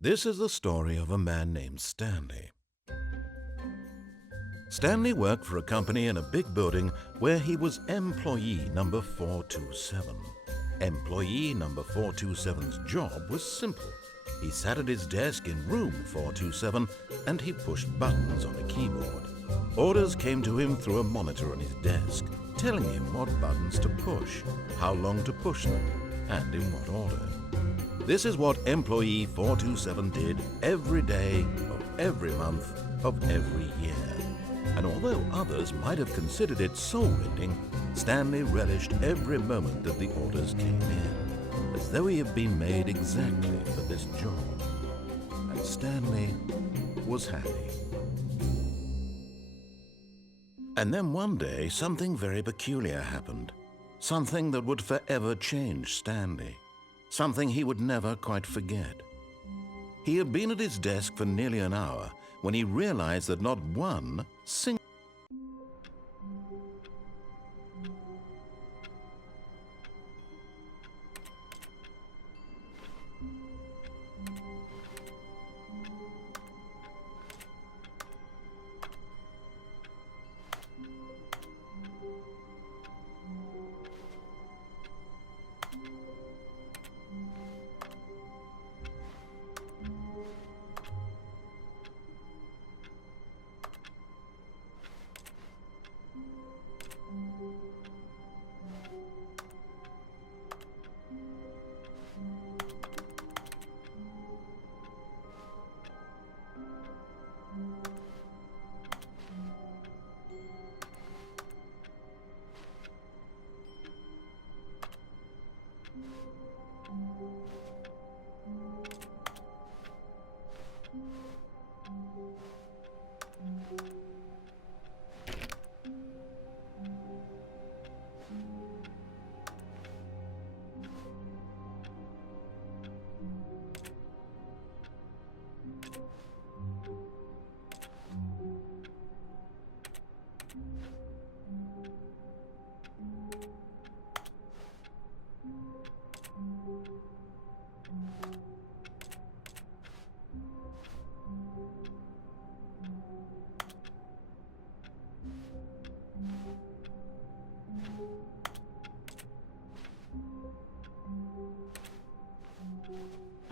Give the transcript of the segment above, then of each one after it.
This is the story of a man named Stanley. Stanley worked for a company in a big building where he was employee number 427. Employee number 427's job was simple. He sat at his desk in room 427 and he pushed buttons on a keyboard. Orders came to him through a monitor on his desk, telling him what buttons to push, how long to push them, and in what order. This is what employee 427 did every day of every month of every year. And although others might have considered it soul-rending, Stanley relished every moment that the orders came in, as though he had been made exactly for this job. And Stanley was happy. And then one day, something very peculiar happened. Something that would forever change Stanley. Something he would never quite forget. He had been at his desk for nearly an hour when he realized that not one single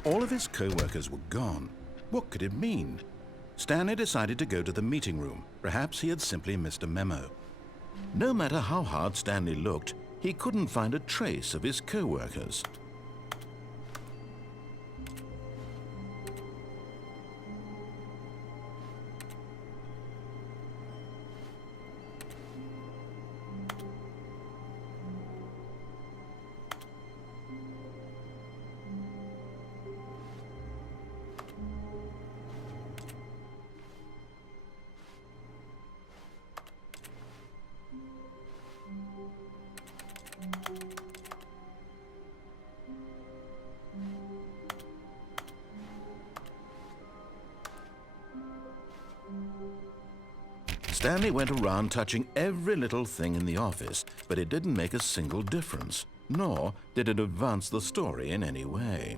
All of his co-workers were gone. What could it mean? Stanley decided to go to the meeting room. Perhaps he had simply missed a memo. No matter how hard Stanley looked, he couldn't find a trace of his co-workers. Stanley went around touching every little thing in the office, but it didn't make a single difference, nor did it advance the story in any way.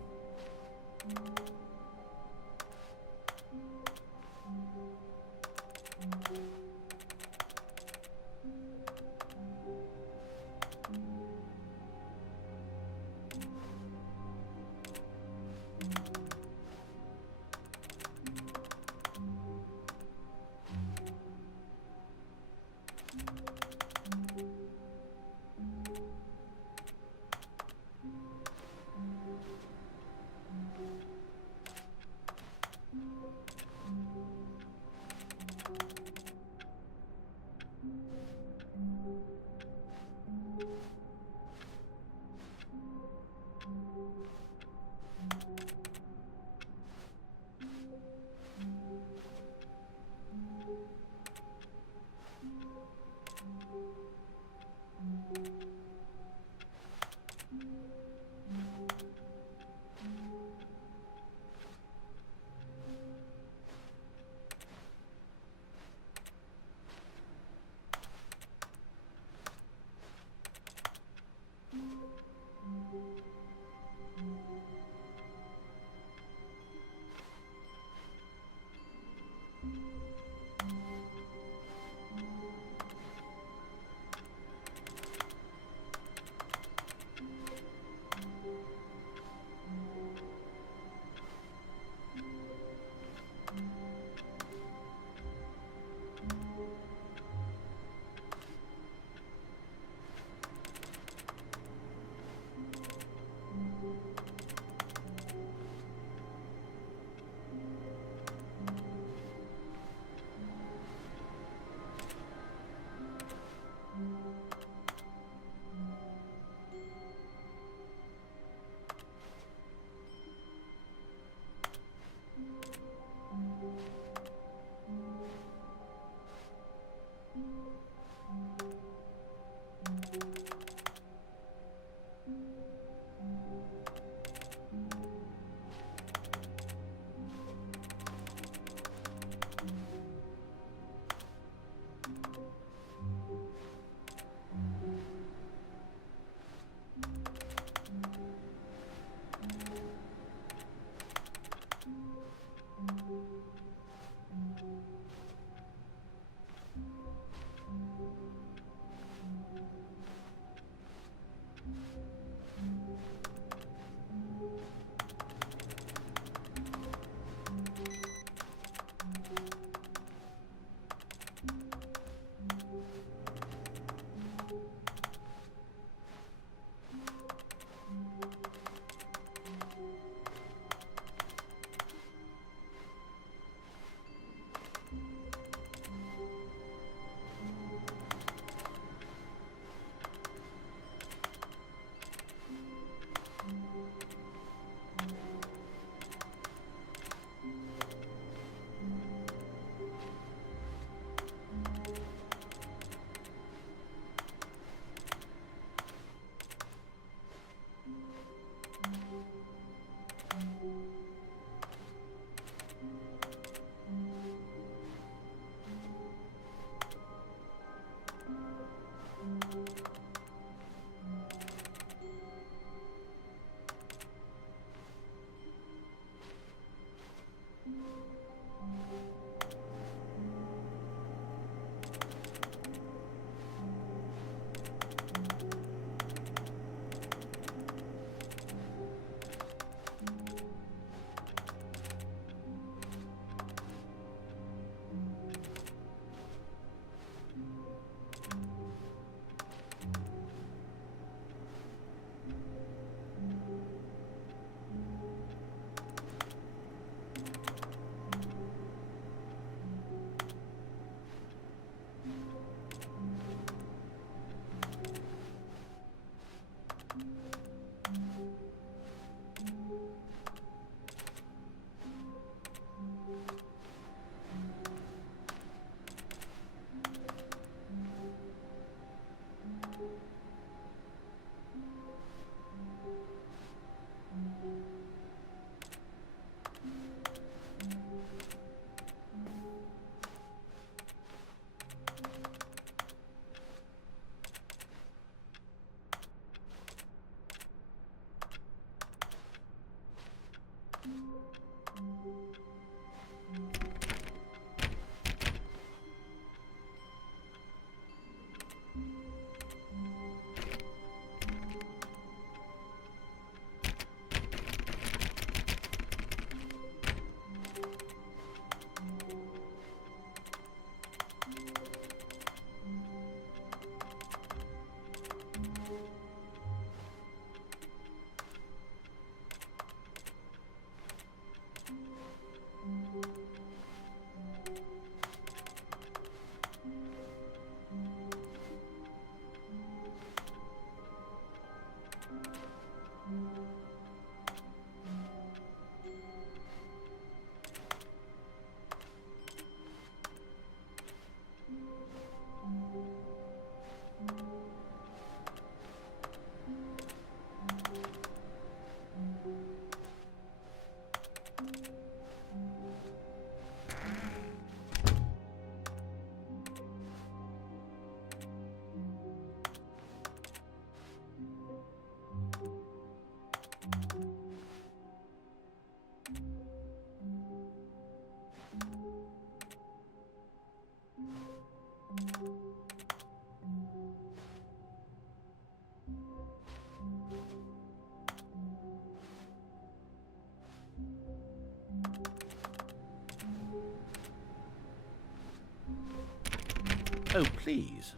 Oh, please.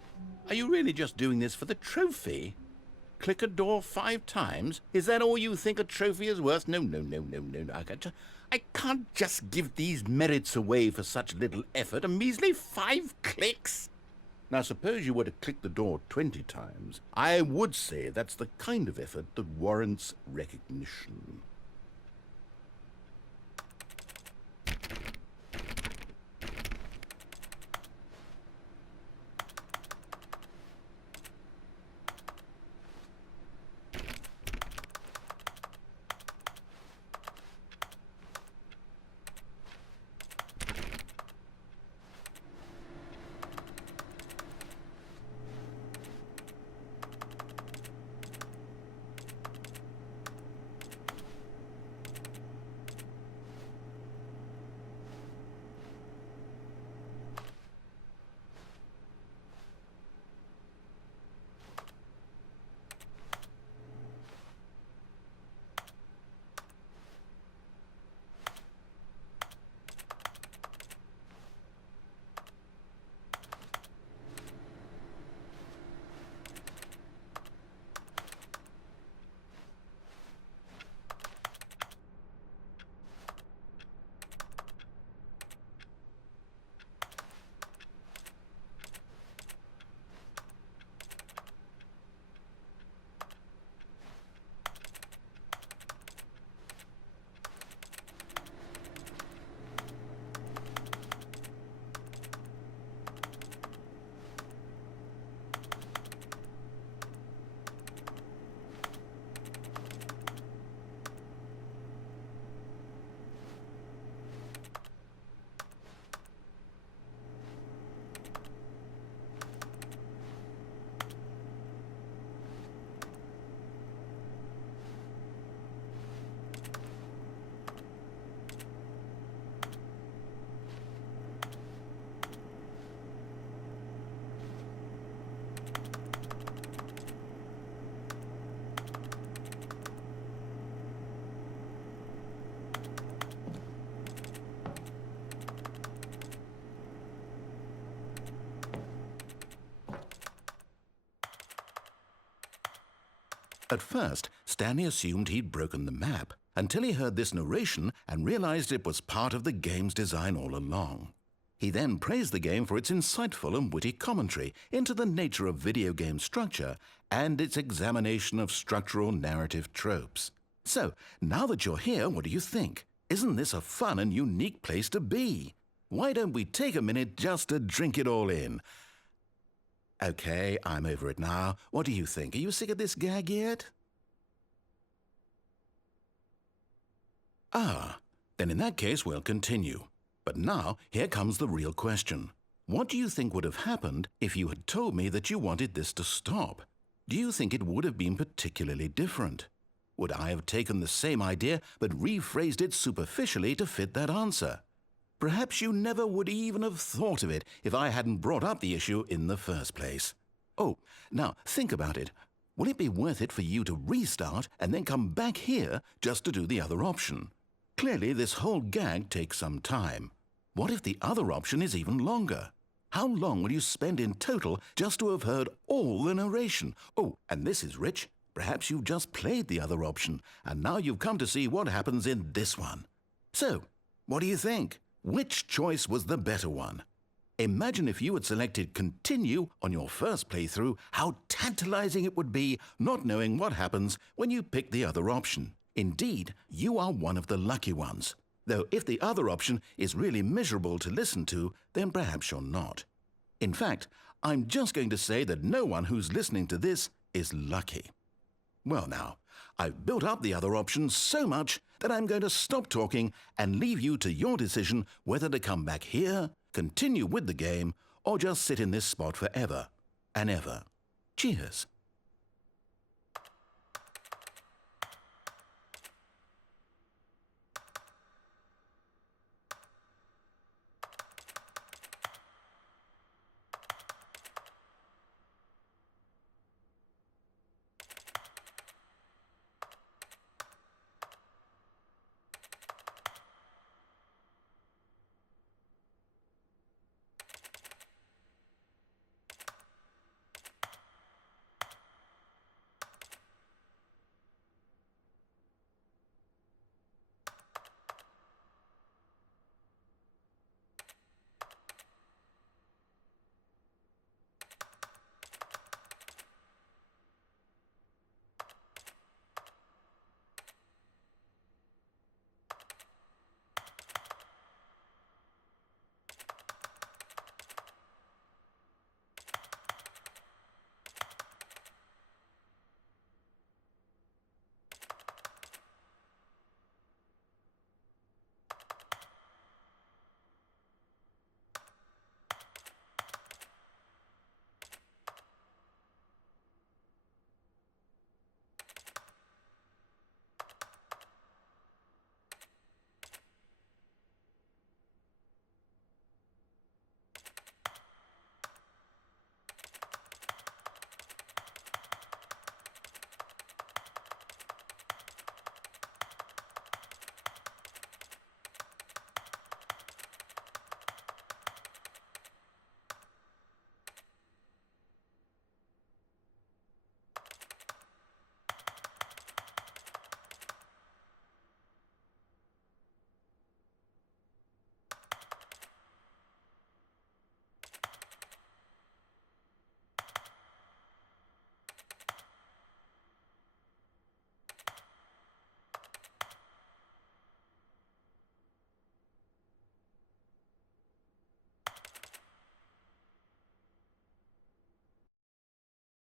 Are you really just doing this for the trophy? Click a door 5 times? Is that all you think a trophy is worth? No. I can't just give these merits away for such little effort. A measly 5 clicks? Now, suppose you were to click the door 20 times. I would say that's the kind of effort that warrants recognition. At first, Stanley assumed he'd broken the map until he heard this narration and realized it was part of the game's design all along. He then praised the game for its insightful and witty commentary into the nature of video game structure and its examination of structural narrative tropes. So, now that you're here, what do you think? Isn't this a fun and unique place to be? Why don't we take a minute just to drink it all in? Okay, I'm over it now. What do you think? Are you sick of this gag yet? Ah, then in that case we'll continue. But now, here comes the real question. What do you think would have happened if you had told me that you wanted this to stop? Do you think it would have been particularly different? Would I have taken the same idea but rephrased it superficially to fit that answer? Perhaps you never would even have thought of it if I hadn't brought up the issue in the first place. Oh, now think about it. Will it be worth it for you to restart and then come back here just to do the other option? Clearly, this whole gag takes some time. What if the other option is even longer? How long will you spend in total just to have heard all the narration? Oh, and this is rich. Perhaps you've just played the other option, and now you've come to see what happens in this one. So, what do you think? Which choice was the better one? Imagine if you had selected Continue on your first playthrough, how tantalizing it would be not knowing what happens when you pick the other option. Indeed, you are one of the lucky ones. Though if the other option is really miserable to listen to, then perhaps you're not. In fact, I'm just going to say that no one who's listening to this is lucky. Well now, I've built up the other option so much that I'm going to stop talking and leave you to your decision whether to come back here, continue with the game, or just sit in this spot forever and ever. Cheers.